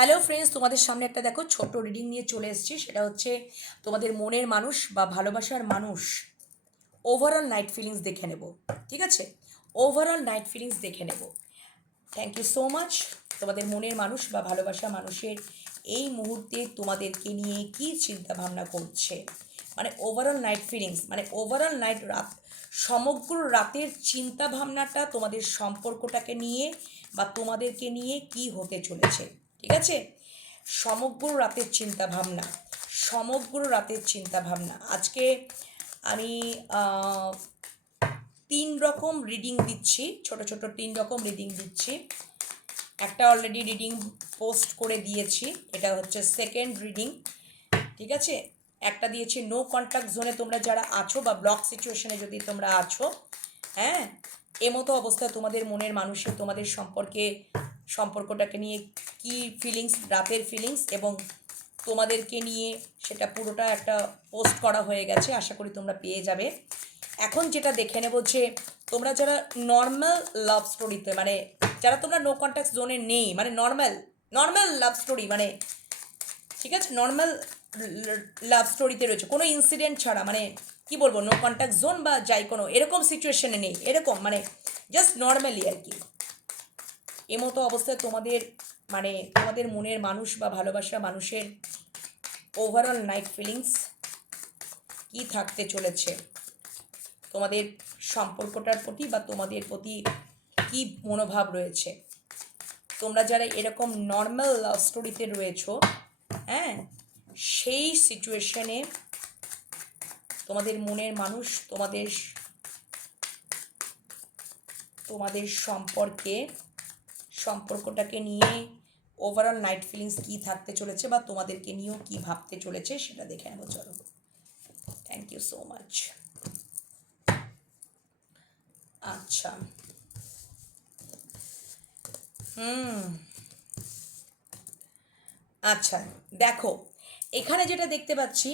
Hello friends তোমাদের সামনে একটা দেখো ছোট রিডিং নিয়ে চলে এসেছি। সেটা হচ্ছে তোমাদের মনের মানুষ বা ভালোবাসার মানুষ ওভারঅল নাইট ফিলিংস দেখে নেব, ঠিক আছে? ওভারঅল নাইট ফিলিংস দেখে নেব। থ্যাংক ইউ সো মাচ তোমাদের মনের মানুষ বা ভালোবাসা মানুষের এই মুহূর্তে তোমাদেরকে নিয়ে কী চিন্তা ভাবনা করছে? মানে ওভারঅল নাইট ফিলিংস মানে ওভারঅল নাইট রাত, সমগ্র রাতের চিন্তা ভাবনাটা তোমাদের সম্পর্কটাকে নিয়ে বা তোমাদেরকে নিয়ে কি হতে চলেছে? ঠিক আছে? সমগ্র রাতের চিন্তা ভাবনা সমগ্র রাতের চিন্তা ভাবনা আজকে আমি তিন রকম রিডিং দিচ্ছি, ছোট ছোট তিন রকম রিডিং দিচ্ছি। একটা অলরেডি রিডিং পোস্ট করে দিয়েছি, এটা হচ্ছে সেকেন্ড রিডিং ঠিক আছে? একটা দিয়েছি নো কন্ট্যাক্ট জোনে তোমরা যারা আছো বা ব্লক সিচুয়েশনে যদি তোমরা আছো হ্যাঁ? এমতো অবস্থায় তোমাদের মনের মানুষের তোমাদের সম্পর্কে সম্পর্কটাকে নিয়ে কি ফিলিংস রাতের ফিলিংস এবং তোমাদেরকে নিয়ে সেটা পুরোটা একটা পোস্ট করা হয়ে গেছে, আশা করি তোমরা পেয়ে যাবে। এখন যেটা দেখে নেব যে তোমরা যারা নর্মাল লাভ স্টোরিতে মানে যারা তোমরা নো কন্ট্যাক্ট জোনে নেই মানে নর্মাল নর্মাল লাভ স্টোরি মানে ঠিক আছে নর্মাল লাভ স্টোরিতে রয়েছে, কোনো ইনসিডেন্ট ছাড়া মানে কি বলব নো কন্ট্যাক্ট জোন বা যাই কোনো, এরকম সিচুয়েশনে নেই, এরকম মানে জাস্ট নর্মালি আর কি। এমতো অবস্থায় তোমাদের মানে তোমাদের মনের মানুষ বা ভালোবাসা মানুষের ওভারঅল নাইট ফিলিংস কি থাকতে চলেছে? তোমাদের সম্পর্কটার প্রতি বা তোমাদের প্রতি কি মনোভাব রয়েছে? তোমরা যারা এরকম নর্মাল লাভ স্টোরিতে রয়েছো হ্যাঁ সেই সিচুয়েশনে তোমাদের মনের মানুষ, তোমাদের তোমাদের সম্পর্কে সম্পর্কটাকে নিয়ে ওভারঅল নাইট ফিলিংস কী থাকতে চলেছে বা তোমাদেরকে নিয়েও কী ভাবতে চলেছে সেটা দেখে নেব, চলো। থ্যাংক ইউ সো মাচ আচ্ছা। হুম। আচ্ছা দেখো, এখানে যেটা দেখতে পাচ্ছি,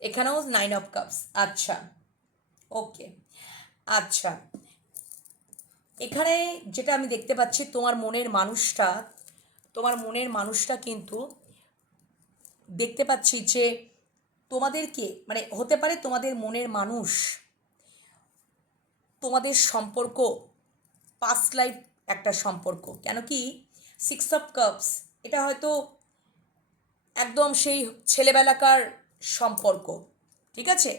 এখানেও নাইন অফ কাপস আচ্ছা ওকে আচ্ছা। এখানে যেটা আমি দেখতে পাচ্ছি, তোমার মনের মানুষটা, তোমার মনের মানুষটা কিন্তু দেখতে পাচ্ছি যে তোমাদেরকে মানে হতে পারে তোমাদের মনের মানুষ, তোমাদের সম্পর্ক পাস্ট লাইফ একটা সম্পর্ক। কেন কি? সিক্স অফ কাপস এটা হয়তো একদম সেই ছেলেবেলাকার সম্পর্ক, ঠিক আছে?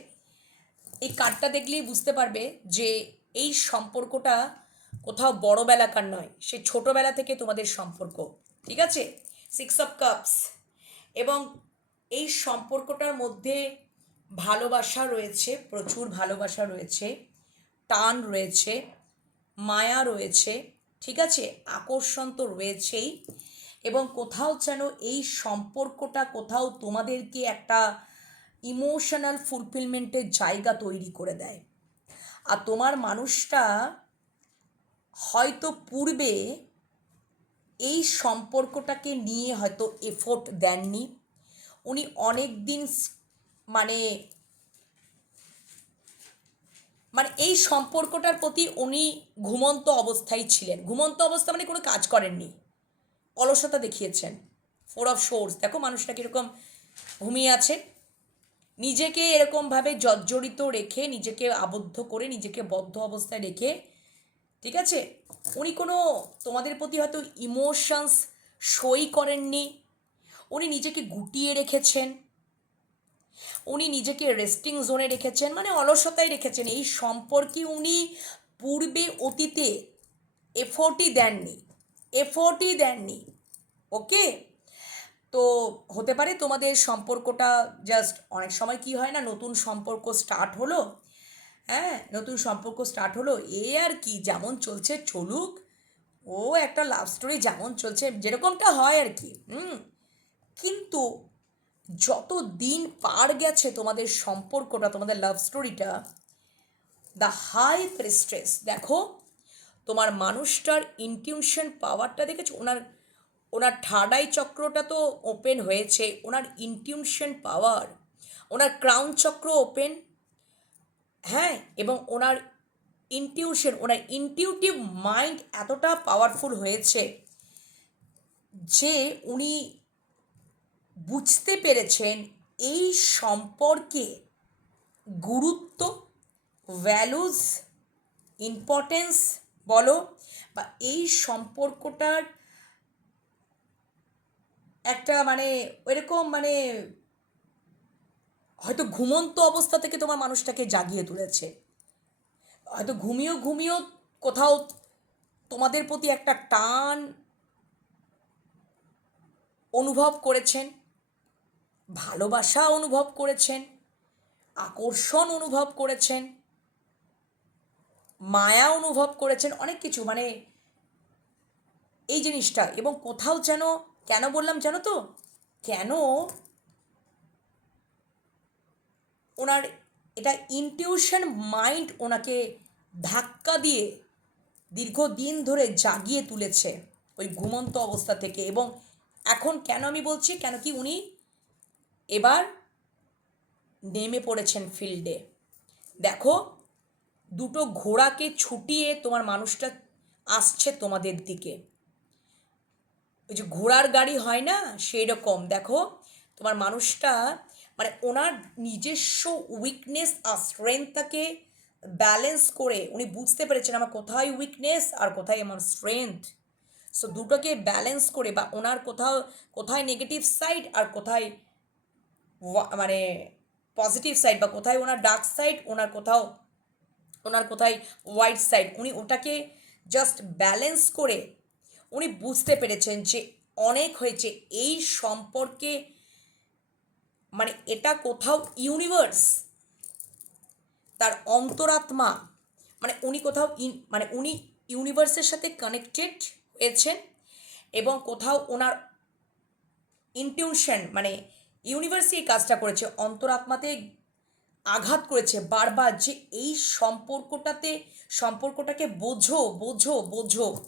এই কার্ডটা দেখলেই বুঝতে পারবে যে এই সম্পর্কটা কোথাও বড় বেলাকার নয়, সে ছোটোবেলা থেকে তোমাদের সম্পর্ক, ঠিক আছে? সিক্স অফ কাপস এবং এই সম্পর্কটার মধ্যে ভালোবাসা রয়েছে, প্রচুর ভালোবাসা রয়েছে, টান রয়েছে, মায়া রয়েছে, ঠিক আছে? আকর্ষণ তো রয়েছেই। এবং কোথাও যেন এই সম্পর্কটা, কোথাও তোমাদেরকে একটা ইমোশনাল ফুলফিলমেন্টের জায়গা তৈরি করে দেয়। আর তোমার মানুষটা হয়তো পূর্বে এই সম্পর্কটাকে নিয়ে হয়তো এফোর্ট দেননি। উনি অনেক দিন মানে মানে এই সম্পর্কটার প্রতি উনি ঘুমন্ত অবস্থায় ছিলেন। ঘুমন্ত অবস্থা মানে কোনো কাজ করেননি। অলসতা দেখিয়েছেন। ফোর অফ সোর্স দেখো মানুষটা কীরকম ঘুমিয়ে আছে। নিজেকে এরকমভাবে জর্জরিত রেখে, নিজেকে আবদ্ধ করে, নিজেকে বদ্ধ অবস্থায় রেখে ঠিক আছে? উনি কোনো তোমাদের প্রতি হয়তো ইমোশনস সই করেননি। উনি নিজেকে গুটিয়ে রেখেছেন। উনি নিজেকে রেস্টিং জোনে রেখেছেন মানে অলসতায় রেখেছেন। এই সম্পর্কে উনি পূর্বে অতীতে এফোর্টই দেননি। এফোর্টই দেননি। ওকে তো হতে পারে তোমাদের সম্পর্কটা জাস্ট অনেক সময় কি হয় না, নতুন সম্পর্ক স্টার্ট হলো হ্যাঁ নতুন সম্পর্ক স্টার্ট হলো। এ আর কি, যেমন চলছে চলুক। ও একটা লাভ স্টোরি যেমন চলছে, যেরকমটা হয় আর কি, হুম। কিন্তু যত দিন পার গেছে তোমাদের সম্পর্কটা, তোমাদের লাভ স্টোরিটা দ্য হাই প্রেস্ট্রেস দেখো, তোমার মানুষটার ইনটিউশন পাওয়ারটা দেখেছ? ওনার ওনার ঠাডাই চক্রটা তো ওপেন হয়েছে, ওনার ইনটিউশন পাওয়ার ওনার ক্রাউন চক্র ওপেন হ্যাঁ এবং ওনার ইনটিউশন ওনার ইনটিউটিভ মাইন্ড এতটা পাওয়ারফুল হয়েছে যে উনি বুঝতে পেরেছেন এই সম্পর্কে গুরুত্ব ভ্যালুস ইম্পর্টেন্স বলো, বা এই সম্পর্কটার একটা মানে এরকম মানে হয়তো ঘুমন্ত অবস্থা থেকে তোমার মানুষটাকে জাগিয়ে তুলেছে। হয়তো ঘুমিয়েও ঘুমিয়েও কোথাও তোমাদের প্রতি একটা টান অনুভব করেছেন, ভালোবাসা অনুভব করেছেন, আকর্ষণ অনুভব করেছেন, মায়া অনুভব করেছেন, অনেক কিছু মানে এই জিনিসটা এবং কোথাও যেন, কেন বললাম জানো তো? কেন ওনার এটা ইনটিউশন মাইন্ড ওনাকে ধাক্কা দিয়ে দীর্ঘদিন ধরে জাগিয়ে তুলেছে ওই ঘুমন্ত অবস্থা থেকে এবং এখন কেন আমি বলছি? কেন কি উনি এবার নেমে পড়েছেন ফিল্ডে দেখো, দুটো ঘোড়াকে ছুটিয়ে তোমার মানুষটা আসছে তোমাদের দিকে। ওই যে ঘোড়ার গাড়ি হয় না? সেই রকম দেখো, তোমার মানুষটা মানে ওনার নিজস্ব উইকনেস আর স্ট্রেংথটাকে ব্যালেন্স করে উনি বুঝতে পেরেছেন আমার কোথায় উইকনেস আর কোথায় আমার স্ট্রেংথ সো দুটোকে ব্যালেন্স করে বা ওনার কোথাও, কোথায় নেগেটিভ সাইড আর কোথায় মানে পজিটিভ সাইড বা কোথায় ওনার ডার্ক সাইড ওনার কোথাও, ওনার কোথায় হোয়াইট সাইড উনি ওটাকে জাস্ট ব্যালেন্স করে উনি বুঝতে পেরেছেন যে অনেক হয়েছে এই সম্পর্কে মানে এটা কোথাও ইউনিভার্স তার অন্তরাত্মা মানে উনি কোথাও ইন- মানে উনি ইউনিভার্সের সাথে কানেক্টেড হয়েছেন এবং কোথাও ওনার ইনটিউশন মানে ইউনিভার্সই কাজটা করেছে, অন্তরাত্মাতে আঘাত করেছে বারবার যে এই সম্পর্কটাতে, সম্পর্কটাকে বোঝো বোঝো বোঝো।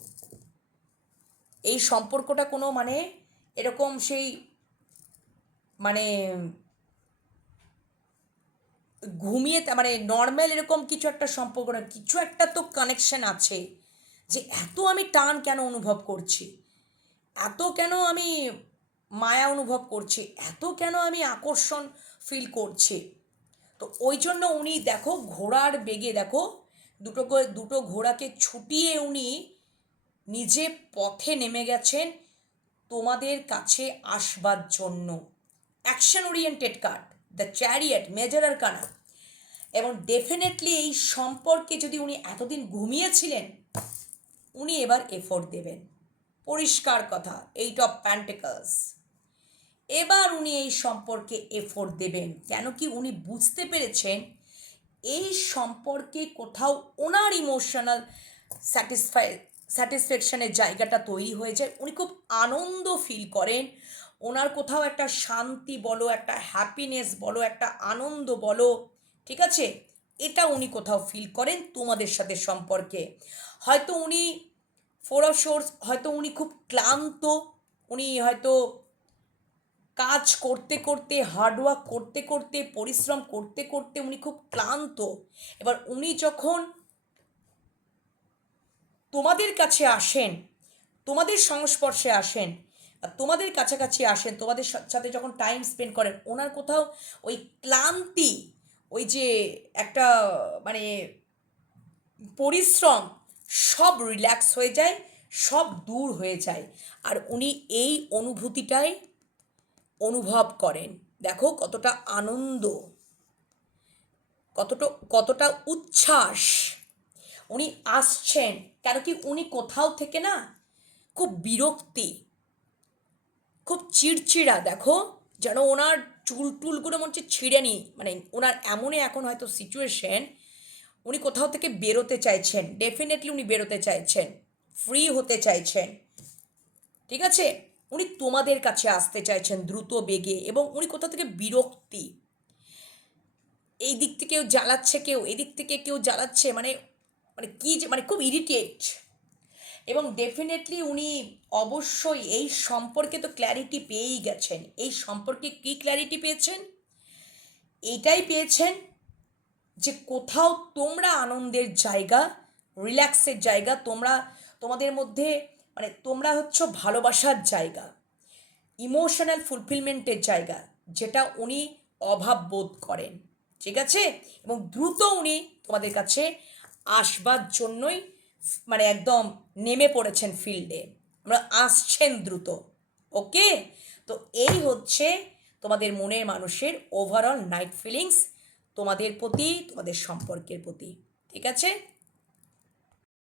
এই সম্পর্কটা কোনো মানে এরকম সেই মানে ঘুমিয়ে মানে নর্মাল এরকম কিছু একটা সম্পর্ক না, কিছু একটা তো কানেকশন আছে যে এত আমি টান কেন অনুভব করছি? এত কেন আমি মায়া অনুভব করছি? এত কেন আমি আকর্ষণ ফিল করছি? তো ওই জন্য উনি দেখো ঘোড়ার বেগে, দেখো দুটো দুটো ঘোড়াকে ছুটিয়ে উনি নিজে পথে নেমে গেছেন তোমাদের কাছে আসবার জন্য। Action oriented card the chariot major arcana এবং ডেফিনেটলি এই সম্পর্কে যদি উনি এতদিন ঘুমিয়েছিলেন, উনি এবার এফোর্ট দেবেন। পরিষ্কার কথা এইট অফ প্যান্টেকালস এবার উনি এই সম্পর্কে এফোর্ট দেবেন, কেন কি উনি বুঝতে পেরেছেন, এই সম্পর্কে কোথাও ওনার ইমোশনাল স্যাটিসফাই স্যাটিসফ্যাকশনের জায়গাটা তৈরি হয়ে যায়। উনি খুব আনন্দ ফিল করেন ওনার কোথাও একটা শান্তি বলো, একটা হ্যাপিনেস বলো, একটা আনন্দ বলো, ঠিক আছে? এটা উনি কোথাও ফিল করেন তোমাদের সাথে সম্পর্কে। হয়তো উনি ফোর অফ সোর্স হয়তো উনি খুব ক্লান্ত, উনি হয়তো কাজ করতে করতে হার্ডওয়ার্ক করতে করতে, পরিশ্রম করতে করতে উনি খুব ক্লান্ত। এবার উনি যখন তোমাদের কাছে আসেন, তোমাদের সংস্পর্শে আসেন তোমাদের কাছাকাছি আসেন, তোমাদের সাথে যখন টাইম স্পেন্ড করেন, ওনার কোথাও ওই ক্লান্তি, ওই যে একটা মানে পরিশ্রম সব রিল্যাক্স হয়ে যায়, সব দূর হয়ে যায়। আর উনি এই অনুভূতিটাই অনুভব করেন। দেখো কতটা আনন্দ, কতটা কতটা উচ্ছ্বাস। উনি আসছেন, কেন কি উনি কোথাও থেকে না, খুব বিরক্তি খুব চিড়চিড়া, দেখো। যেন ওনার চুল টুলগুলো মনে হচ্ছে ছিঁড়ে নি মানে ওনার এমনই এখন হয়তো সিচুয়েশন উনি কোথাও থেকে বেরোতে চাইছেন। ডেফিনেটলি উনি বেরোতে চাইছেন। ফ্রি হতে চাইছেন। ঠিক আছে? উনি তোমাদের কাছে আসতে চাইছেন দ্রুত বেগে এবং উনি কোথাও থেকে বিরক্তি। এই দিক থেকে কেউ জ্বালাচ্ছে কেউ এদিক থেকে কেউ জ্বালাচ্ছে। মানে মানে কী যে মানে খুব ইরিটেট এবং ডেফিনেটলি উনি অবশ্যই এই সম্পর্কে তো ক্ল্যারিটি পেয়েই গেছেন। এই সম্পর্কে কী ক্ল্যারিটি পেয়েছেন? এটাই পেয়েছেন যে কোথাও তোমরা আনন্দের জায়গা রিল্যাক্সের জায়গা, তোমরা, তোমাদের মধ্যে মানে তোমরা হচ্ছ ভালোবাসার জায়গা ইমোশনাল ফুলফিলমেন্টের জায়গা, যেটা উনি অভাব বোধ করেন। ঠিক আছে? এবং দ্রুত উনি তোমাদের কাছে আসবার জন্যই মানে একদম নেমে পড়েছেন ফিল্ডে। আমরা আসছেন দ্রুত, ওকে? তো এই হচ্ছে তোমাদের মনের মানুষের ওভারঅল নাইট ফিলিংস তোমাদের প্রতি, তোমাদের সম্পর্কের প্রতি, ঠিক আছে?